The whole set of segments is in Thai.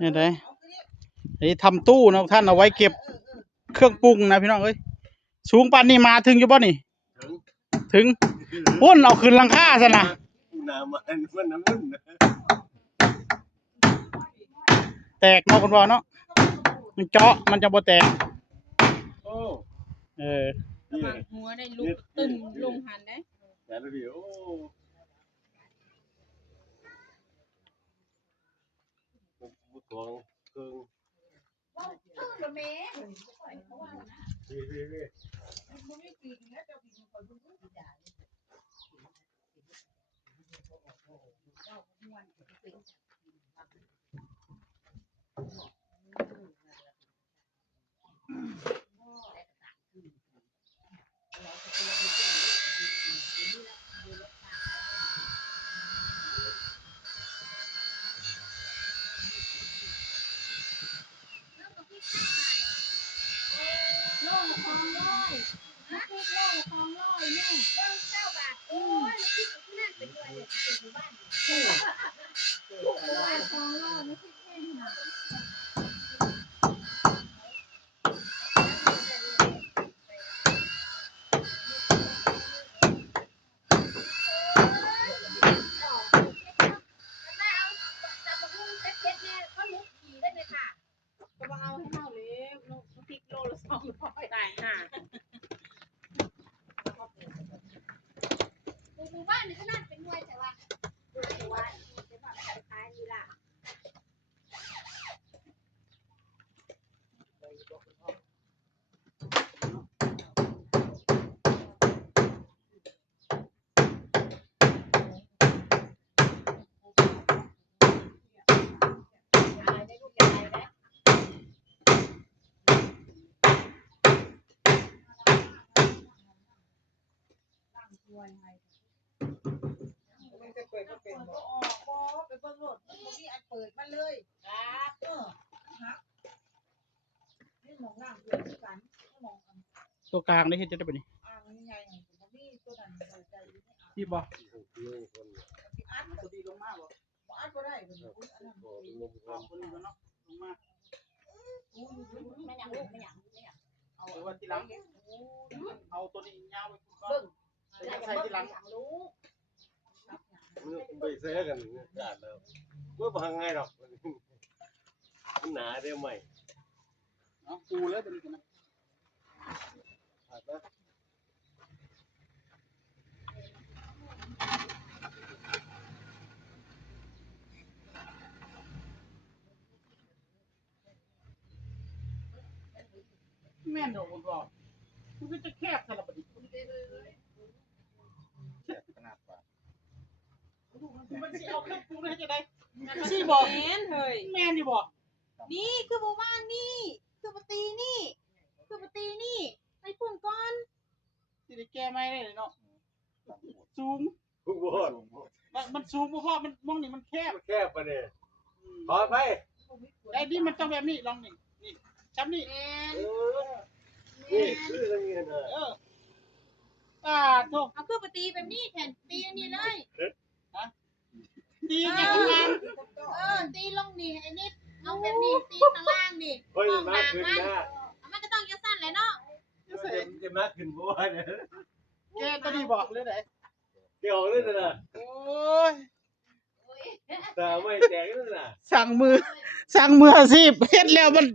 นี่ได้ไอ้ทำตู้นะท่านเอาไว้เก็บเครื่องปรุงนะพี่น้องเอ้ยสูงปานนี้มาถึงอยู่บ่นี่ถึงพุ่นเอาขึ้นหลังคาซะนะแตกเนาะคุณพ่อเนาะมันเจาะมันจะบ่แตกหัวได้ลุกตึมลงหันได้แต่ละพี่โอ้บุกของเครื่องมันจะเปิดก็เป็นบ่ออกไปเบิ่งรถมันมีอันเปิดมาเลยครับฮะนี่มองล่างเปิดกันมอง ตัวกลางนี่เฮ็ดจะได้บ่นี่ใหญ่บ่มีตัวนั้นใส่ใจอยู่ในพี่บ่อัดตัวดีลงมาบ่อัดบ่ได้อันนั้นคนนี้ก็เนาะลงมาไม่หยังลูกไม่หยังเอาไว้ทีหลังเอาตัวนี้ยาวไว้ก่อนใส่ทีหลังไปใส่กันขาดแล้วว่าบางไงหรอกมันหนาเดียวใหม่เนาะปูเลยตัวนี้กันนะขาดนะแม่นดอกคุณพ่อมันก็จะแคบสลับดิขนาดกว่ามันสิเอาเครื่องปรุงให้จะได้สิบ่แม่นเฮ้ย แม่นดิบ่นี่คือบ่ว่างนี่คือปตีนี่คือปตีนี่ไปปุ่นก่อนสิได้แก้ไม่ได้เลยเนาะสูง ทุกคน มันสูงบ่พอมันมองนี่มันแคบแคบไปเนี่ยพอไปไอ้นี่มันต้องแบบนี้ลองนี่นี่จับนี่แม่นนี่คืออะไรเงี้ยนะโธ่เอาคือปตีแบบนี้แทนตีอันนี้เลยตีจากข้างล่างตีลงนี่ไอ้นี่เอาแบบนี้ตีข้างล่างนี่มองหางมันก็ต้องยังสั้นแหละเนาะจะมากขึ้นบ่เนี่ยแกตัวนี้บอกเลยไหนเกี่ยวเลยนะโอ้ยแต่ไม่แจกเลยนะสั่งมืออาชีพเฮ็ดแล้วมัน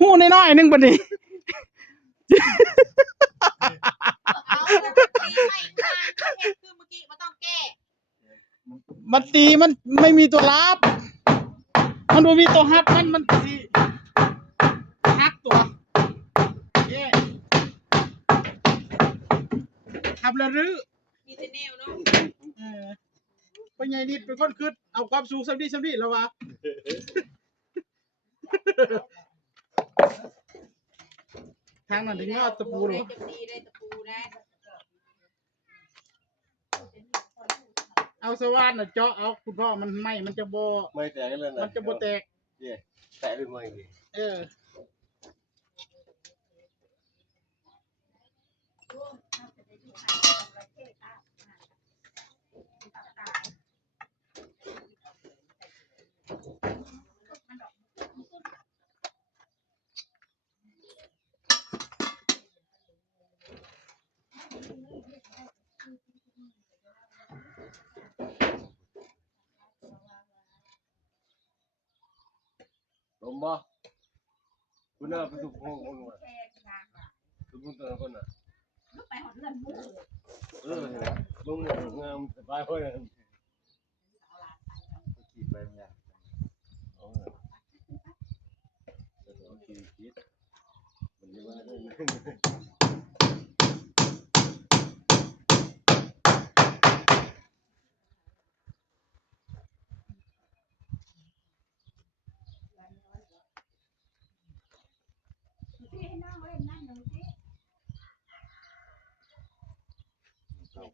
หู้น้อยๆนึงบัดนี้เอาตีไม่ทางเฮ็ดคือเมื่อกี้บ่ต้องแก้มันตีมันไม่มีตัวรับมันบ่มีตัวฮับมันสิฮับตัวเย้ฮับแล้วหรือมีแต่แนวเนาะพ่อใหญ่นิดเป็นคนคิดเอาความสูงซำนี้แล้ววะทางนั้นถึงเอาตะปูได้จะตีได้ตะปูได้เอาสว่านน่ะเจาะเอาคุณพ่อมันมันจะบ่ไม่แตกเลยนะมันจะบ่แตกแตกหรือไม่ ผมบ่คุณน่าไปสุกห้องคนว่า แค่งานว่ะ สุกตัวคนน่ะ ลูกไปหอดเรือนหมู่ มึงงามสบายเลย เอาหลานไป ขี่ไปมันยากเอาขี่คิดมันจะว่าได้ที่ให้นั่งเล่นนั่งหนูสิ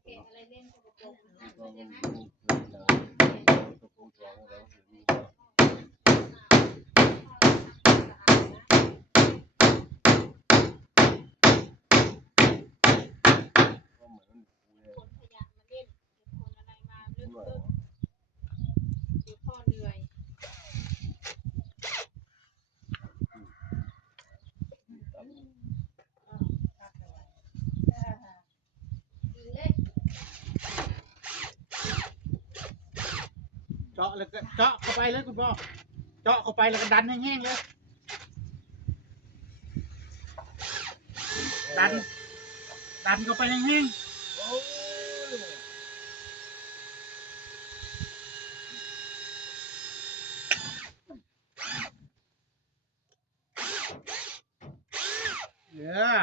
เก่งอะไรเล่นสกปรกนะ ต้อง ใช่ไหม ตกลงแล้วถึง คนขยันมาเล่นคนอะไรมาเลิกเดี๋ยวพ่อเหนื่อยกินเล็ก เจาะแล้วก็เจาะเข้าไปเลยคุณพ่อเจาะเข้าไปแล้วก็ดันแห้งๆเลยดันเข้าไปแห้งๆ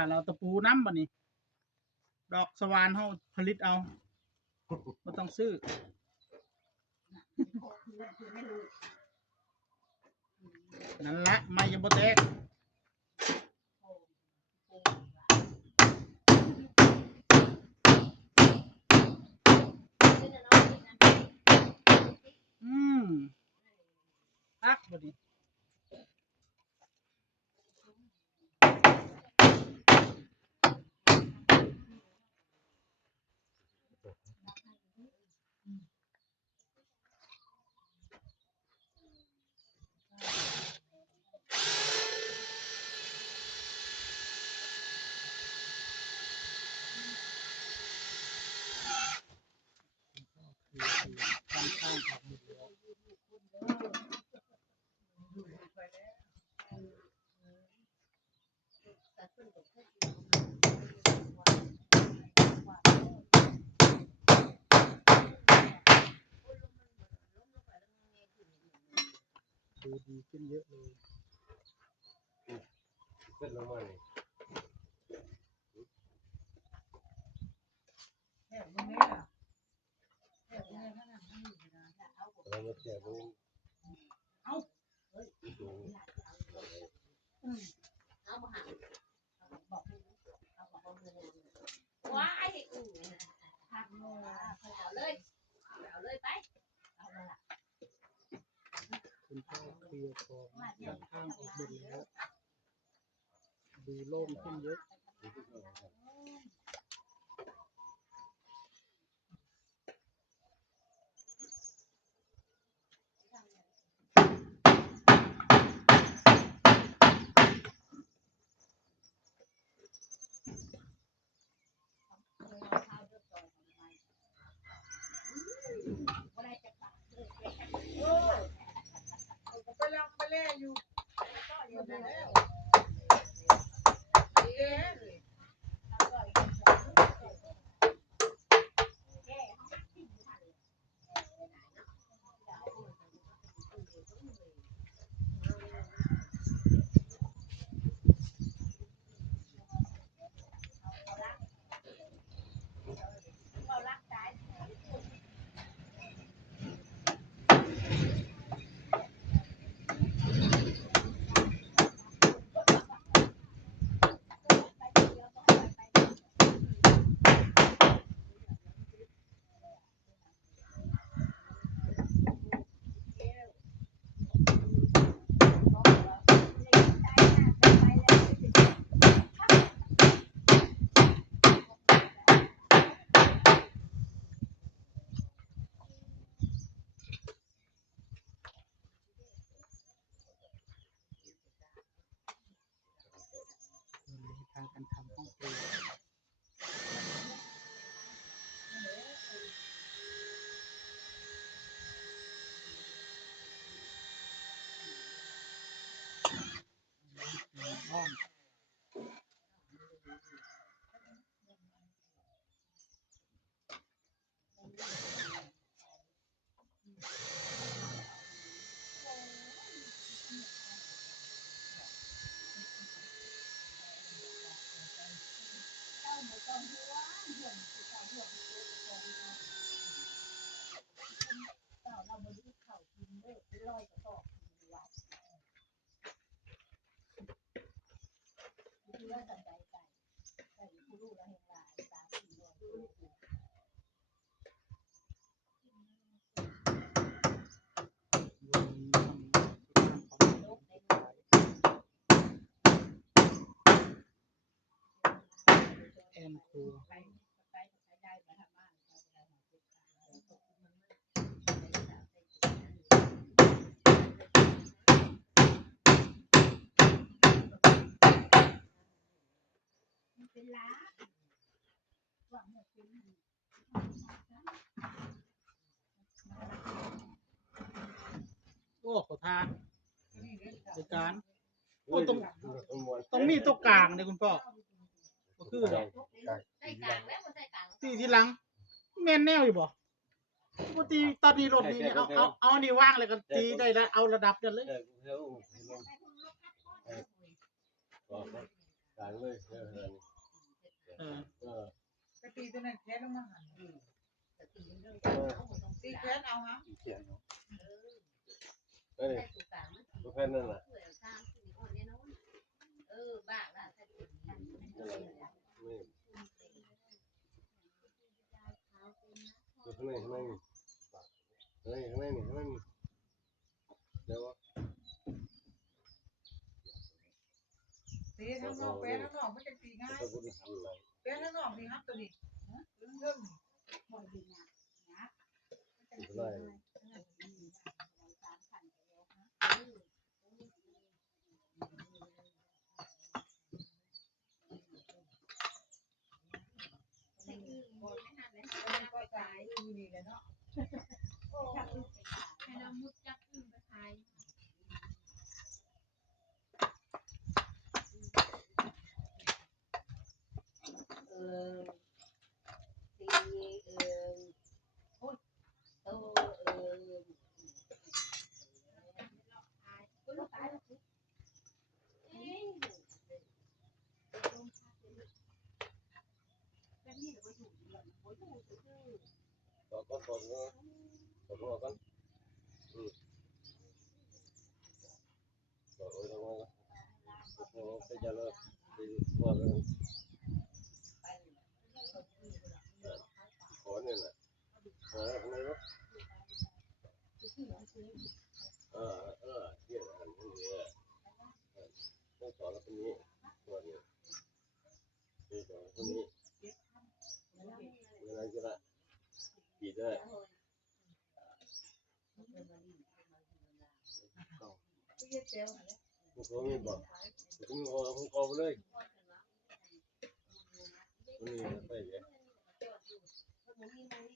เราตะปูน้ำบ่นี่ดอกสว่านเฮาผลิตเอาบ่ต้องซื้อนั่นละไม่ยังบ่แตก อืมพักบ่ดิข้างๆออกหมดแล้วดูดีขึ้นเยอะเลย เสร็จแล้วมั้ย แค่มึงนี่ล่ะแค่มึงนี่ขนาดนั้นอยู่นะเอาผม เราเสียมึง เอา ดู เอามาหาบอกเอาบอกว่ามือว้ายพักโน่เอาเลยเอาเลยไปเอาเลยล่ะ คุณพ่อเคลียร์ของด้านข้างออกหมดแล้วดูโล่งขึ้นเยอะไปลำไปเล่อยู่ก็อยู่แล้วเอ๊ะ เ ครัวโอ้ขอทานในการโอ้ต้องมีตัวกลางเลยคุณพ่อก็คือดอก ใส่กลางแล้วบ่ใส่กลาง ตีทีหลังแม่นแนวอยู่บ่ปกติตอนนี้รถนี่เอานี่ว่างเลยก็ตีได้แล้วเอาระดับกันเลย ต่างเลยเออ กะตีตัวนั้นแค่ลงมาหันตีแค่เอาฮะ เอ้ย ใส่กลางมัน ตัวแผ่นนั่นน่ะ บ้าล่ะใส่กลาง ตัวข้างในนี่เดี๋ยว ตีทั้งนอกแปะทั้งนอกมันจะตีง่าย จะพูดทำอะไร แปะทั้งนอกนี่ครับตัวนี้เริ่ม ได้ ก็จ่ายอยู่นี่แหละเนาะ ให้เรามุดจับอึ้งไปขายตีโอ้ยโตตายแล้วแบบนี้เราอยู่บ่อยู่ซื่อ ต่อกันต่อกันต่อโอ้ยทำไมก็จะจะเลิกดีกว่ากันขอเนี่ยนะขอทำไมวะเที่ยงอันนี้ต้องสอนแล้วคนนี้ตัวนี้คือสอนคนนี้เวลาจะละกี่ได้ผมก็ไม่บอกผมก็ไปเลยคนนี้ไปเลย ๆ